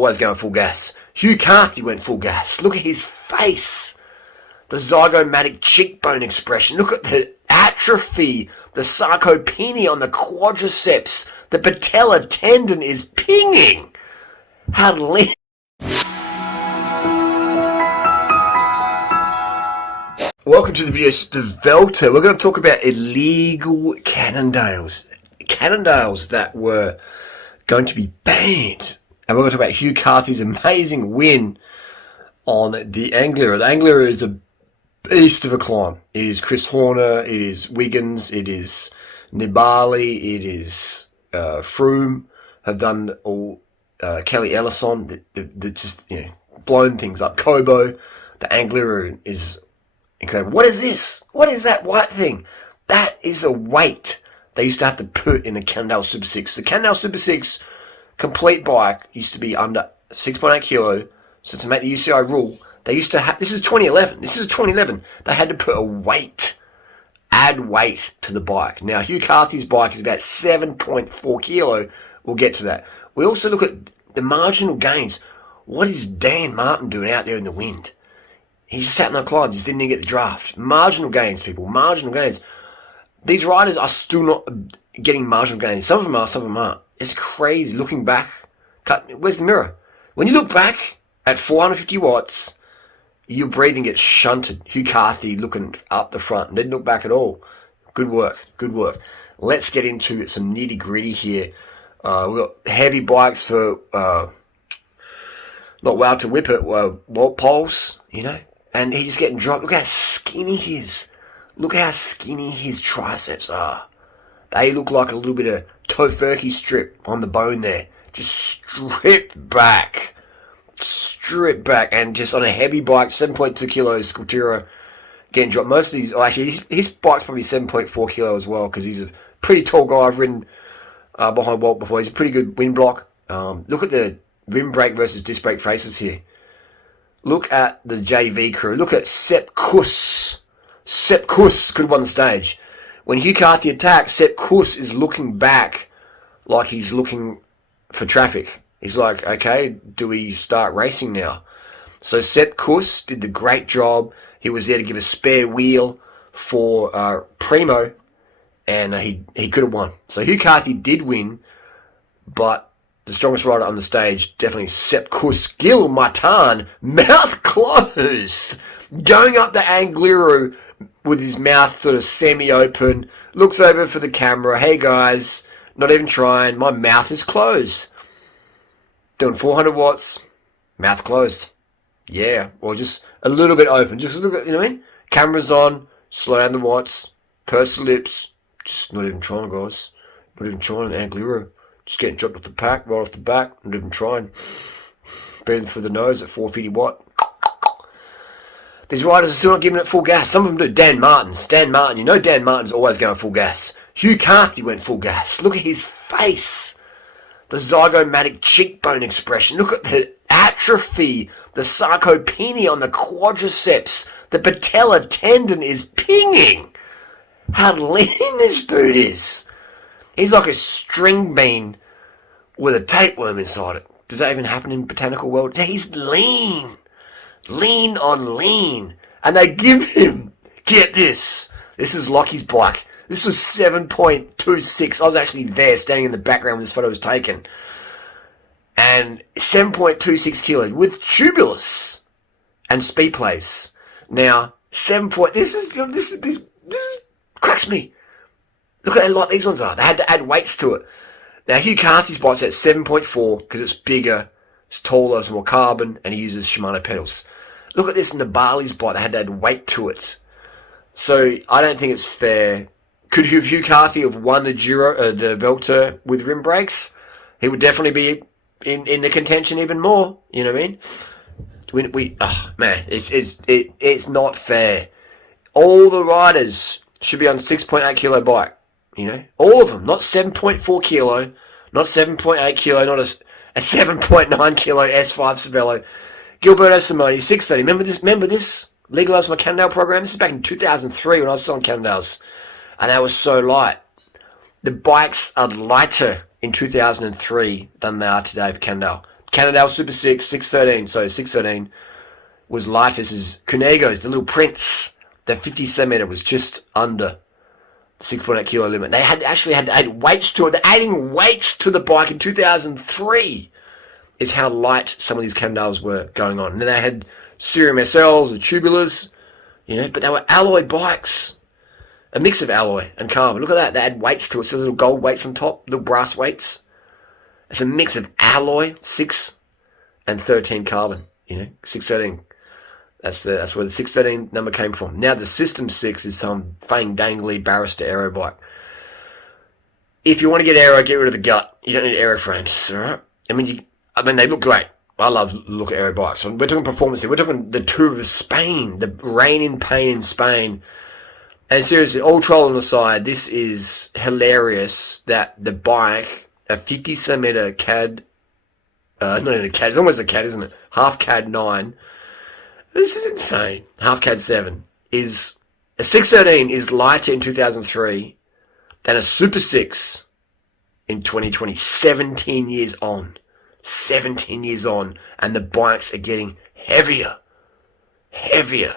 always going full gas. Hugh Carthy went full gas. Look at his face. The zygomatic cheekbone expression. Look at the atrophy, the sarcopenia on the quadriceps. The patella tendon is pinging. How lean. Welcome to the video, the Velter. We're going to talk about illegal Cannondales. Cannondales that were going to be banned. And we're going to talk about Hugh Carthy's amazing win on the Angliru. The Angliru is a beast of a climb. It is Chris Horner, it is Wiggins, it is Nibali, it is Froome, have done all, Kelly Ellison, that just, you know, blown things up. Kobo, the Angliru is incredible. What is this? What is that white thing? That is a weight they used to have to put in the Cannondales Super 6. The Cannondales Super 6 complete bike used to be under 6.8 kilo. So to make the UCI rule, they used to have, this is 2011. This is 2011. They had to put a weight, add weight to the bike. Now, Hugh Carthy's bike is about 7.4 kilo. We'll get to that. We also look at the marginal gains. What is Dan Martin doing out there in the wind? He just sat in the climb, just didn't even get the draft. Marginal gains, people. Marginal gains. These riders are still not getting marginal gains. Some of them are, some of them aren't. It's crazy. Looking back, where's the mirror? When you look back at 450 watts, your breathing gets shunted. Hugh Carthy looking up the front. Didn't look back at all. Good work. Good work. Let's get into some nitty gritty here. We've got heavy bikes for, not Wild to Whip it, Walt Poles, you know. And he's getting dropped. Look how skinny he is. Look how skinny his triceps are. They look like a little bit of tofurkey strip on the bone there. Just stripped back. Stripped back. And just on a heavy bike, 7.2 kilos, Sculptura getting dropped. Most of these, actually, his bike's probably 7.4 kilo as well, because he's a pretty tall guy. I've ridden behind Walt before. He's a pretty good wind block. Look at the rim brake versus disc brake faces here. Look at the JV crew. Look at Sepp Kuss. Sepp Kuss could have won the stage. When Hugh Carthy attacked, Sepp Kuss is looking back like he's looking for traffic. He's like, okay, do we start racing now? So Sepp Kuss did the great job. He was there to give a spare wheel for Primo, and he could have won. So Hugh Carthy did win, but the strongest rider on the stage, definitely Sepp Kuss. Gil Martin, mouth closed, going up the Angliru with his mouth sort of semi-open, looks over for the camera. Hey guys, not even trying, my mouth is closed. Doing 400 watts, mouth closed. Yeah, or just a little bit open. Just a little bit, you know what I mean? Camera's on, slow down the watts, purse the lips. Just not even trying, guys. Not even trying the Angliru. Just getting dropped off the pack, right off the back, not even trying. Breathing through the nose at 450 watt. These riders are still not giving it full gas. Some of them do. Dan Martin, you know Dan Martin's always going full gas. Hugh Carthy went full gas. Look at his face. The zygomatic cheekbone expression. Look at the atrophy, the sarcopenia on the quadriceps. The patella tendon is pinging. How lean this dude is. He's like a string bean with a tapeworm inside it. Does that even happen in botanical world? He's lean. Lean on lean. And they give him, get this. This is Lockie's bike. This was 7.26. I was actually there standing in the background when this photo was taken. And 7.26 kilos with tubulus and speed plates. Now, this cracks me. Look at how light these ones are. They had to add weights to it. Now, Hugh Carthy's bike's at 7.4 because it's bigger, it's taller, it's more carbon, and he uses Shimano pedals. Look at this Nibali's bike. They had to add weight to it. So, I don't think it's fair. Could Hugh Carthy have won the Velter with rim brakes? He would definitely be in the contention even more. You know what I mean? Man, it's not fair. All the riders should be on 6.8 kilo bike. You know, all of them, not 7.4 kilo, not 7.8 kilo, not a 7.9 kilo S5 Cervelo. Gilberto Simoni, 630. Remember this? Legalised my Cannondale program. This is back in 2003 when I was selling Cannondales. And they were so light. The bikes are lighter in 2003 than they are today for Cannondale. Cannondale Super 6, 613. So 613 was light. This is Cannondales, the little prince. The 50 centimeter was just under 6.8 kilo limit. They had actually had to add weights to it. They're adding weights to the bike in 2003 is how light some of these Cannondales were going on. And then they had Serum SLs or tubulars, but they were alloy bikes. A mix of alloy and carbon. Look at that. They had weights to it. So little gold weights on top, little brass weights. It's a mix of alloy, 6 and 13 carbon. 613. That's where the 613 number came from. Now the System 6 is some fang dangly barrister aero bike. If you want to get aero, get rid of the gut. You don't need aero frames, alright? I mean, they look great. I love the look at aero bikes. We're talking performance here. We're talking the Tour of Spain, the rain in pain in Spain. And seriously, all trolling aside, this is hilarious that the bike, a 50 centimeter CAD, not even a CAD, it's almost a CAD, isn't it? Half CAD 9. This is insane. Half CAD 7 is, a 613 is lighter in 2003 than a Super 6 in 2020. 17 years on. 17 years on. And the bikes are getting heavier. Heavier.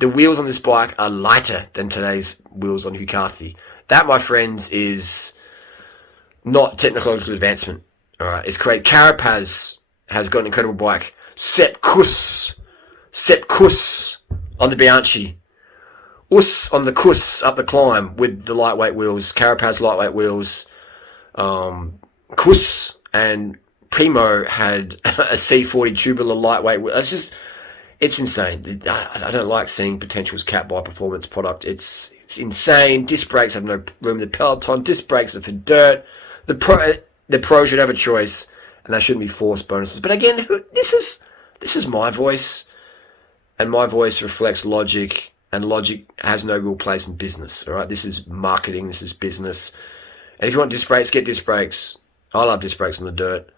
The wheels on this bike are lighter than today's wheels on Hugh Carthy. That, my friends, is not technological advancement. All right, it's great. Carapaz has got an incredible bike. Sepp Kuss on the Bianchi. Us on the Kuss up the climb with the lightweight wheels. Carapaz lightweight wheels. Kuss and Primo had a C40 tubular lightweight wheel. It's insane. I don't like seeing potentials capped by performance product. It's insane. Disc brakes have no room in the peloton. Disc brakes are for dirt. The pro should have a choice, and they shouldn't be forced bonuses. But again, this is my voice, and my voice reflects logic, and logic has no real place in business. All right, this is marketing. This is business. And if you want disc brakes, get disc brakes. I love disc brakes on the dirt.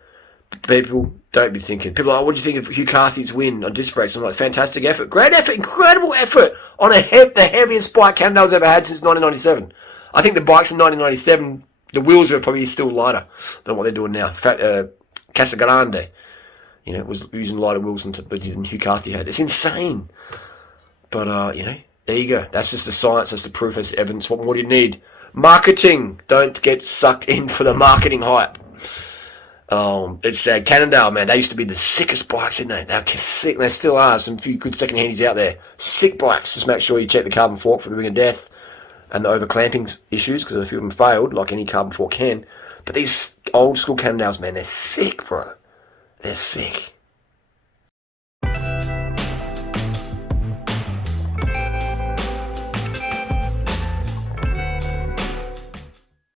People don't be thinking. People are like, what do you think of Hugh Carthy's win on disc brakes? I'm like, fantastic effort. Great effort. Incredible effort on the heaviest bike Cannondale's ever had since 1997. I think the bikes in 1997, the wheels are probably still lighter than what they're doing now. Casa Grande, was using lighter wheels than Hugh Carthy had. It's insane. But, there you go. That's just the science. That's the proof. That's the evidence. What more do you need? Marketing. Don't get sucked in for the marketing hype. It's Cannondale, man. They used to be the sickest bikes, didn't they? They were sick. There still are some few good second handies out there. Sick bikes. Just make sure you check the carbon fork for the ring of death and the over-clamping issues, because a few of them failed, like any carbon fork can. But these old school Cannondales, man, they're sick, bro. They're sick.